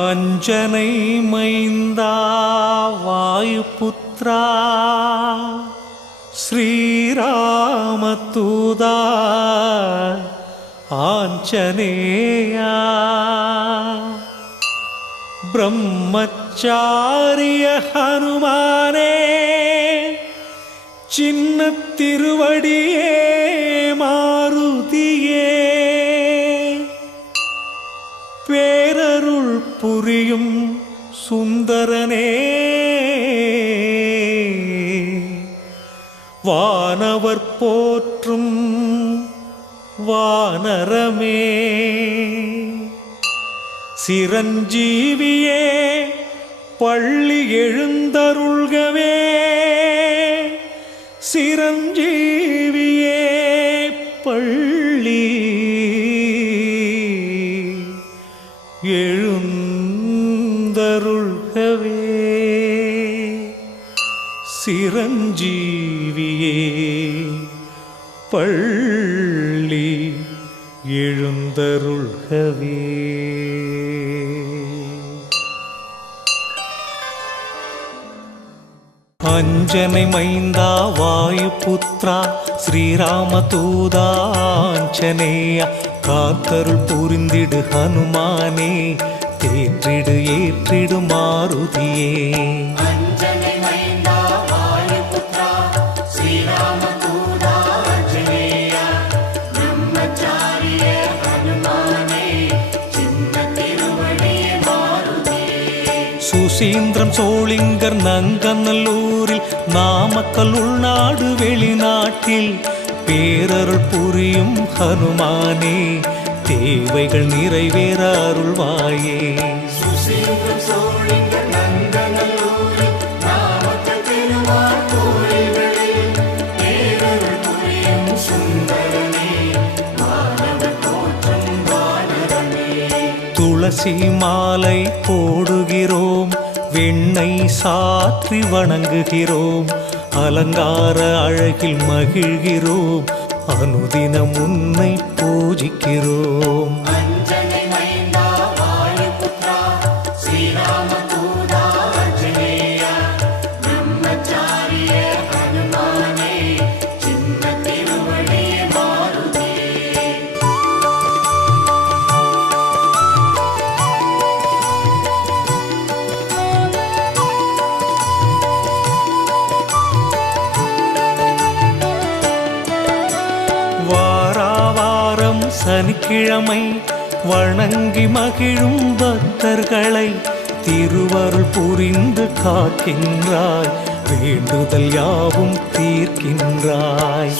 அஞ்சனை மைந்தா வாயுபுத்ரா ஸ்ரீராமதூதா ஆஞ்சநேயா பிரம்மச்சாரிய ஹனுமானே சின்ன திருவடியே மாருதியே பேரருள் புரியும் சுந்தரனே வானவர் போற்றும் வானரமே சிரஞ்சீவியே பள்ளி எழுந்தருள்கவே சிரஞ்சீவியே பள்ளி எழுந்தருள்கவே சிரஞ்சீவியே பள்ளி எழுந்தருள்கவே. அஞ்சனை மைந்தா வாயுபுத்ரா ஸ்ரீராமதூதா ஆஞ்சநேயா காத்தருள் புரிந்திடு ஹனுமானே தேற்றிடு ஏற்றிடு மாருதியே. சுசீந்திரம் சோளிங்கர் நங்கநல்லூரில் நாமக்கல் உள்நாடு வெளிநாட்டில் பேரருள் புரியும் ஹனுமானே தேவைகள் நிறைவேற அருள்வாயே. துளசி மாலை போடுகிறோம் வெண்ணெய் சாற்றி வணங்குகிறோம் அலங்கார அழகில் மகிழ்கிறோம் அனுதினம் உன்னை பூஜிக்கிறோம். சனிக்கிழமை வணங்கி மகிழும் பக்தர்களை திருவருள் புரிந்து காக்கின்றாய் வேண்டுதல் யாவும் தீர்க்கின்றாய்.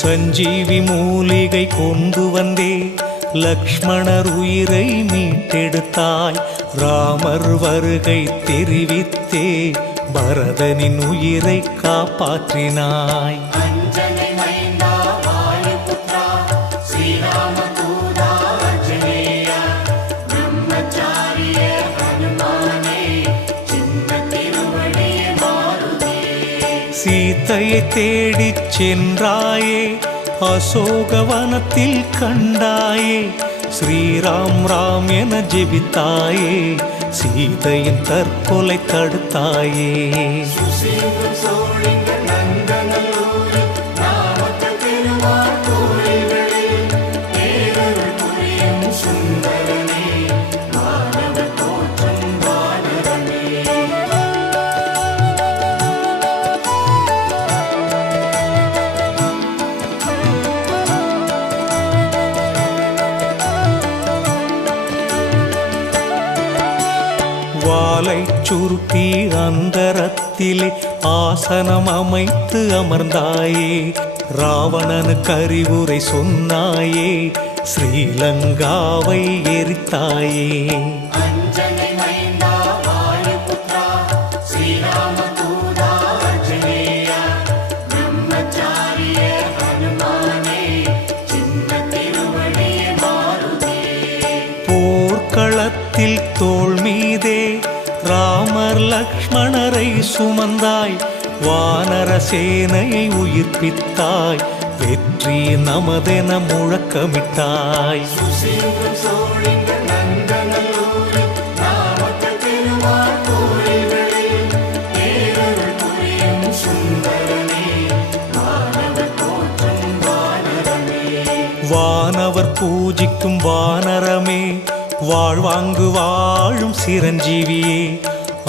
சஞ்சீவி மூலிகை கொண்டு வந்தே லக்ஷ்மணர் உயிரை மீட்டெடுத்தாய் ராமர் வருகை தெரிவித்தே பரதனின் உயிரை காப்பாற்றினாய். சீதையை தேடிச் சென்றாயே அசோகவனத்தில் கண்டாயே ஸ்ரீராம் ராம் என ஜெபித்தாயே சீதையின் தற்கொலை தடுத்தாயே. வாலை சுருட்டி அந்தரத்திலே ஆசனம் அமைத்து அமர்ந்தாயே ராவணனுக்கு அறிவுரை சொன்னாயே ஸ்ரீலங்காவை எரித்தாயே. போர்க்களத்தில் தோள் மீதே ராமர் லக்ஷ்மணரை சுமந்தாய், வானர சேனையை உயிர்ப்பித்தாய், வெற்றி நமதென முழக்கமிட்டாய். வானவர் பூஜிக்கும் வானரமே, வாழ்வாங்கு வாழும் சிரஞ்சீவியே,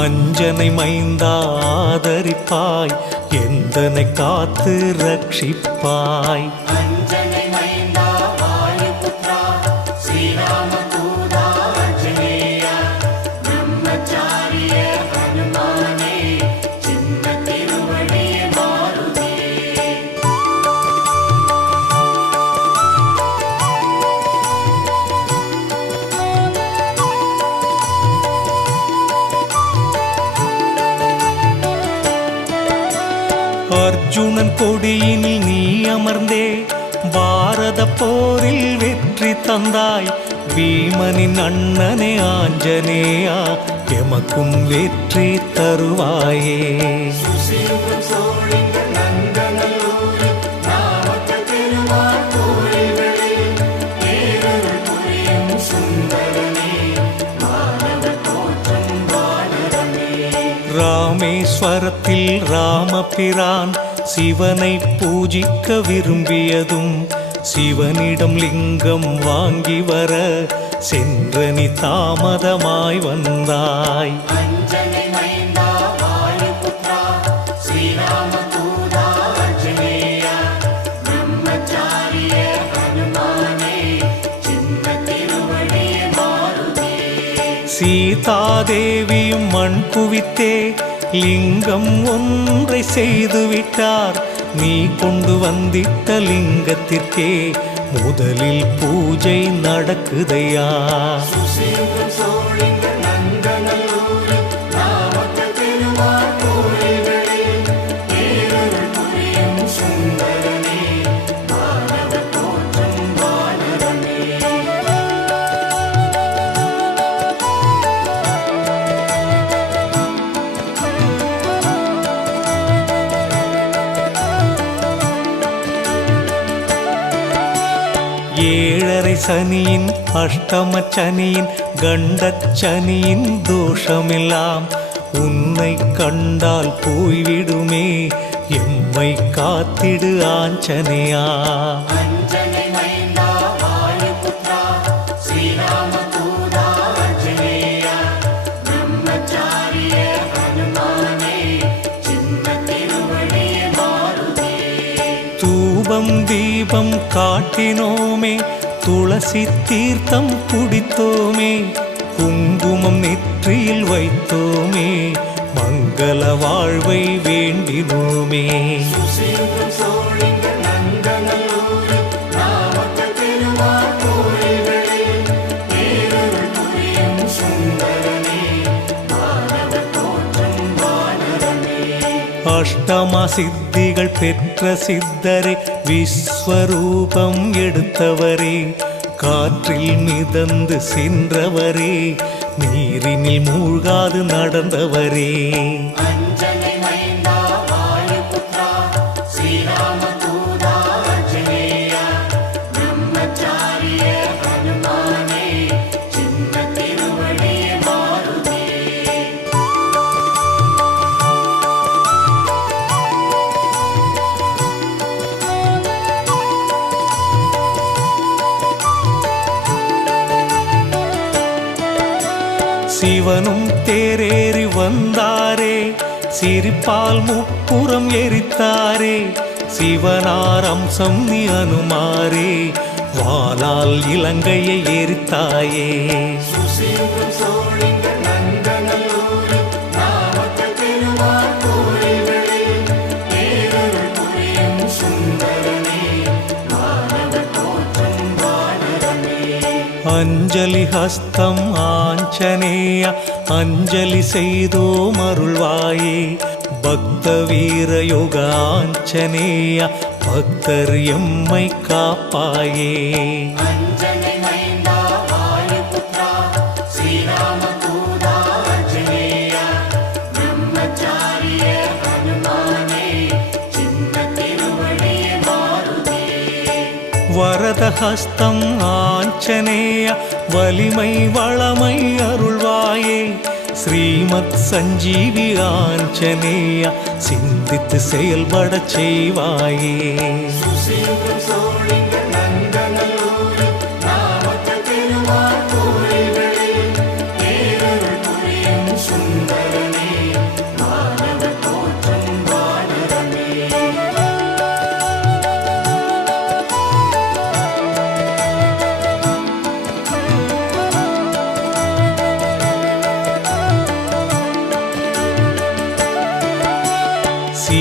அஞ்சனை மைந்தா ஆதரிப்பாய், எந்தனை காத்து ரட்சிப்பாய். அர்ஜுனன் கொடியினில் நீ அமர்ந்தே, பாரத போரில் வெற்றி தந்தாய், பீமனின் அண்ணனே ஆஞ்சநேயா, எமக்கும் வெற்றி தருவாயே. ராமேஸ்வரத்தில் ராமபிரான் சிவனை பூஜிக்க விரும்பியதும், சிவனிடம் லிங்கம் வாங்கி வர சென்றனி தாமதமாய் வந்தாய். சீதாதேவியும் மண் குவித்தே லிங்கம் ஒன்றை செய்துவிட்டார், நீ கொண்டு வந்திட்ட லிங்கத்திற்கே முதலில் பூஜை நடக்குதையா. ஏழரை சனியின் அஷ்டம சனியின் கண்டச்சனியின் தோஷமெல்லாம் உன்னை கண்டால் போய்விடுமே, எம்மை காத்திடு ஆஞ்சநேயா. தூபம் தீபம் காட்டினோமே, துளசி தீர்த்தம் குடித்தோமே, குங்குமம் நெற்றியில் வைத்தோமே, மங்கள வாழ்வை வேண்டினோமே. அஷ்டமா சித்திகள் பெற்ற சித்தரே, விஸ்வரூபம் எடுத்தவரே, காற்றில் மிதந்து சென்றவரே, நீரினில் மூழ்காது நடந்தவரே. சிவனும் தேரேறி வந்தாரே, சிரிப்பால் முப்புறம் எரித்தாரே, சிவனார் அம்சம் நீ அனுமாரே, வாளால் இலங்கையை எரித்தாயே. அஞ்சலி ஹஸ்தம் ஆஞ்சநேயா, அஞ்சலி செய்தோம் அருள்வாயே, பக்த வீர யோக ஆஞ்சநேயா, பக்தர் எம்மை காப்பாயே. ஹஸ்தம் ஆஞ்சநேய வலிமை வளமை அருள்வாயே ஸ்ரீமத் சஞ்சீவி ஆஞ்சநேய சிந்தித்து செயல்படச் செய்வாயே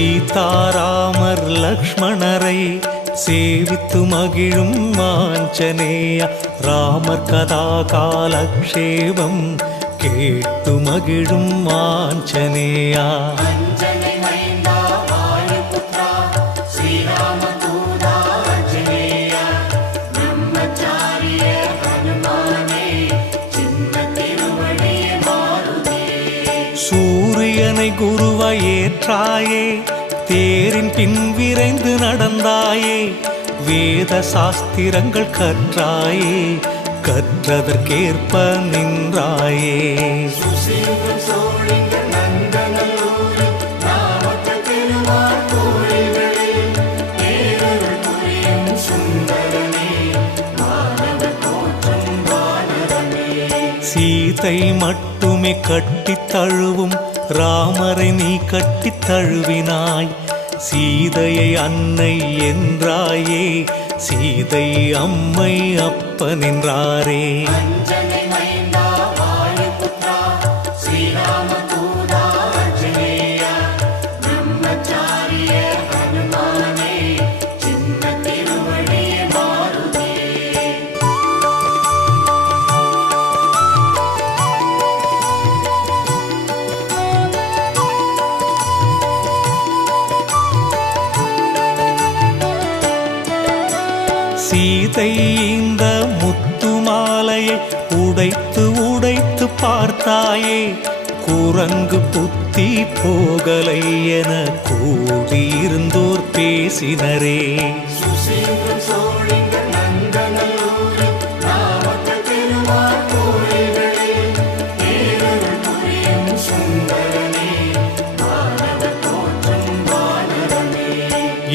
சீதாராமர் லக்ஷ்மணரை சேவித்து மகிழும் ஆஞ்சநேய ராமர் கதா காலக்ஷேபம் கேட்டு மகிழும் ஆஞ்சநேயா சூரியனை குருவாய் ஏற்றாயே தேரின் பின் விரைந்து நடந்தாயே வேத சாஸ்திரங்கள் கற்றாயே கற்றதற்கேற்ப நின்றாயே சீதை மட்டுமே கட்டித் தழுவும் ராமரை நீ கட்டித் தழுவினாய் சீதையை அன்னை என்றாயே சீதை அம்மை அப்பன் என்றாரே சீதை இந்த முத்து மாலையை உடைத்து உடைத்து பார்த்தாயே குரங்கு புத்தி போகலை என கூடியிருந்தோர் பேசினரே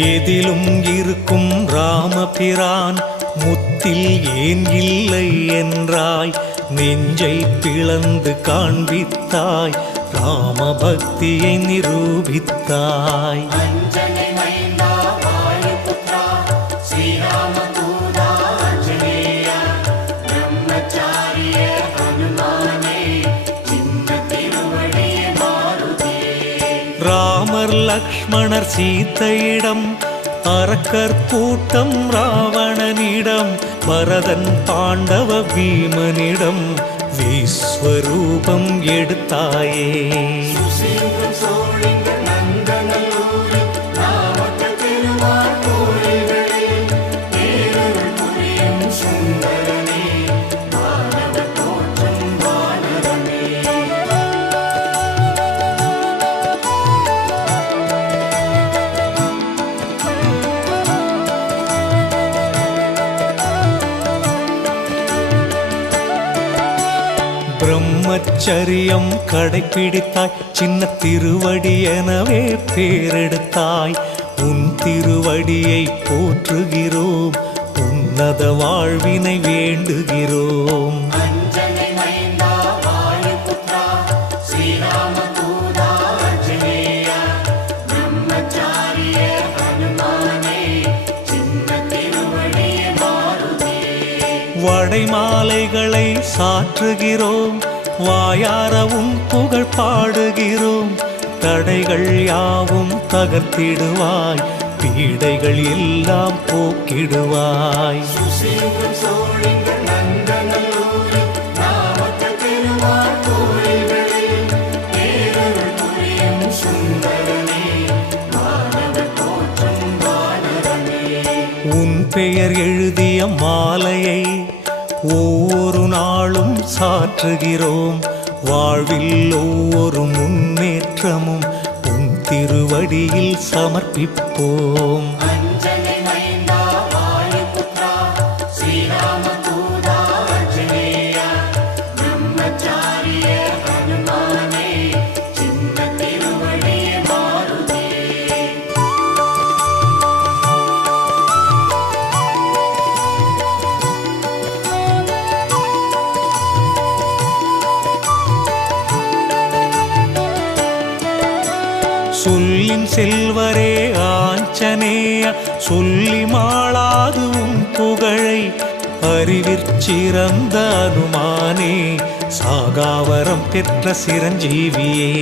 எதிலும் இருக்கும் ராமபிரான் முத்தில் ஏன் இல்லை என்றாய் நெஞ்சை பிளந்து காண்பித்தாய் ராம பக்தியை நிரூபித்தாய் ராமர் லக்ஷ்மணர் சீதையிடம் அரக்கர் கூட்டம் ராவணனிடம் பரதன் பாண்டவ பீமனிடம் விஸ்வரூபம் எடுத்தாயே பிரம்மச்சரியம் கடைப்பிடித்தாய் சின்ன திருவடி எனவே பேரெடுத்தாய் உன் திருவடியை போற்றுகிறோம் உன்னத வாழ்வினை வேண்டுகிறோம் வடை மாலைகளை சாற்றுகிறோம் வாயாரவும் புகழ் பாடுகிறோம் தடைகள் யாவும் தகர்த்திடுவாய் பீடைகள் எல்லாம் போக்கிடுவாய் உன் பெயர் எழுதிய மாலையை ஒவ்வொரு நாளும் சாற்றுகிறோம் வாழ்வில் ஒவ்வொரு முன்னேற்றமும் உன் திருவடியில் சமர்ப்பிப்போம் சொல்லின் செல்வரே ஆஞ்சநேய, சொல்லி மாளாது உன் புகழை, அறிவிற்சிறந்த அனுமானே, சாகாவரம் பெற்ற சிரஞ்சீவியே.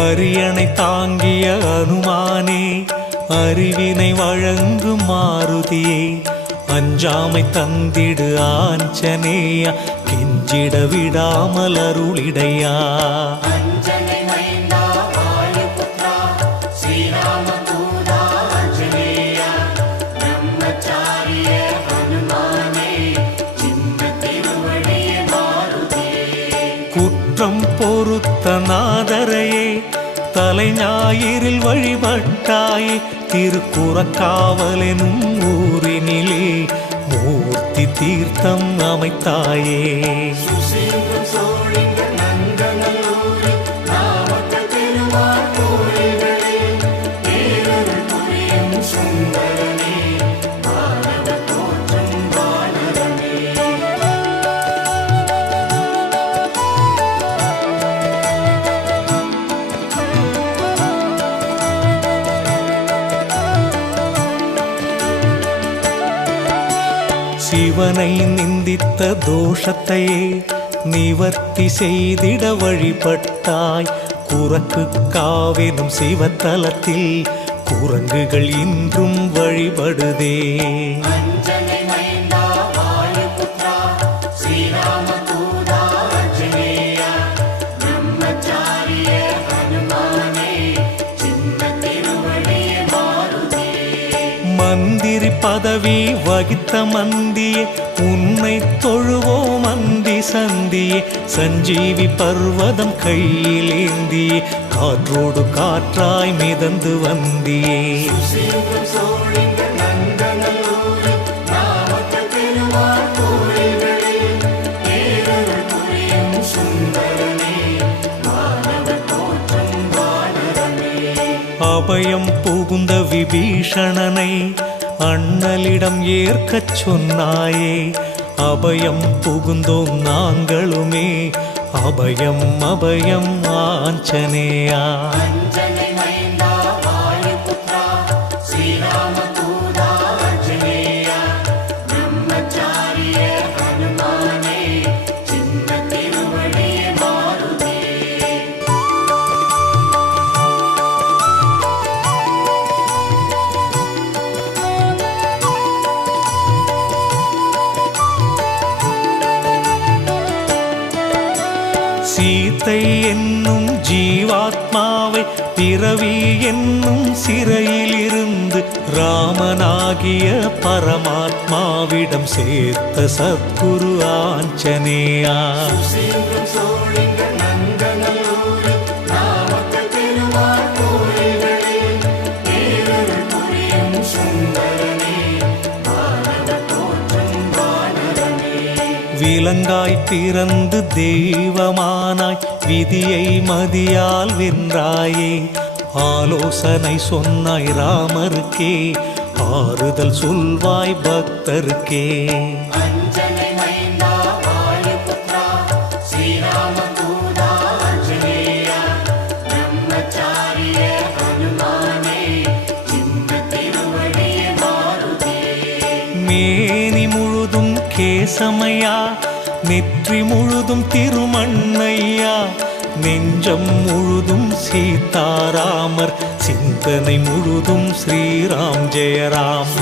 அரியணை தாங்கிய அனுமானே, அறிவினை வழங்கும் மாருதியே, அஞ்சாமை தந்திடு ஆஞ்சநேயா, கெஞ்சிட விடாமல் அருளிடையா. குற்றம் பொறுத்த நாதரையே, தலை ஞாயிறில் வழிபட்டாயே, திருக்குறக்காவலெனும் ஊரினிலே மூர்த்தி தீர்த்தம் அமைத்தாயே. சிவனை நிந்தித்த தோஷத்தையே நிவர்த்தி செய்திட வழிபட்டாய், குரக்கு காவெனும் சிவத்தலத்தில் குரங்குகள் இன்றும் வழிபடுதே. மந்திரி பதவி வகித்த மந்தியே, உன்னை தொழுவோம் அந்தி சந்தியே, சஞ்சீவி பர்வதம் கையிலேந்தியே, காற்றோடு காற்றாய் மிதந்து வந்தியே. அபயம் புகுந்த விபீஷணனை அண்ணலிடம் ஏற்கச் சொன்னாயே, அபயம் புகுந்தோம் நாங்களுமே, அபயம் அபயம் ஆஞ்சநேயா. சீத்தை என்னும் ஜீவாத்மாவை பிறவி என்னும் சிறையிலிருந்து ராமனாகிய பரமாத்மாவிடம் சேர்த்த சத்குரு ஆஞ்சநேயா. விலங்காய் பிறந்து தெய்வமானாய், விதியை மதியால் வென்றாயே, ஆலோசனை சொன்னாய் ராமருக்கே, ஆறுதல் சொல்வாய் பக்தருக்கே. மேனி முழுதும் கேசமையா, நெற்றி முழுதும் திருமண்ணையா, நெஞ்சம் முழுதும் சீதாராமர், சிந்தனை முழுதும் ஸ்ரீராம் ஜெயராம்.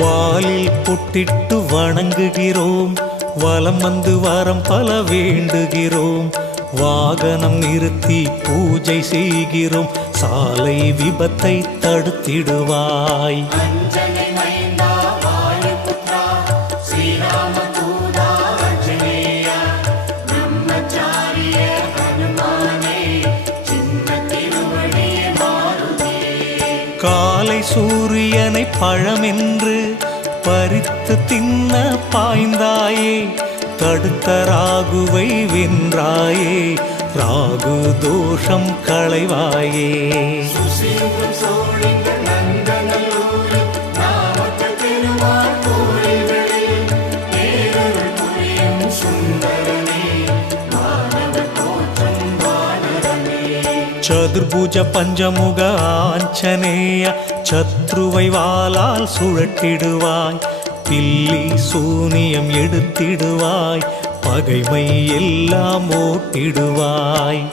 வாலில் பொட்டிட்டு வணங்குகிறோம், வலம் வந்து வரம் பல வேண்டுகிறோம், வாகனம் நிறுத்தி பூஜை செய்கிறோம், சாலை விபத்தை தடுத்திடுவாய். படை சூரியனை பழமென்று பறித்து தின்ன பாய்ந்தாயே, தடுத்த ராகுவை வென்றாயே, ராகு தோஷம் களைவாயே. சதுர்புஜ பஞ்சமுக ஆஞ்சநேய, சத்ருவை வாளால் சுழட்டிடுவாய், பில்லி சூனியம் எடுத்திடுவாய், பகைமை எல்லாம் ஓட்டிடுவாய்.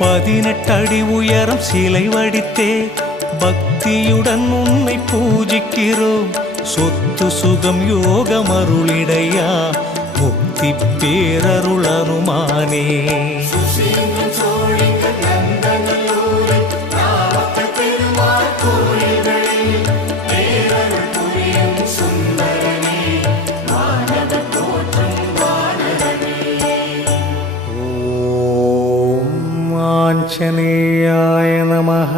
பதினெட்டடி உயரம் சிலை வடித்தே பக்தியுடன் உன்னை பூஜிக்கிறோம். சொத்து சுகம் யோகம் அருளிடையா, முக்தி பேரருள் அனுமானே. ஆஞ்சநேயாய நமः.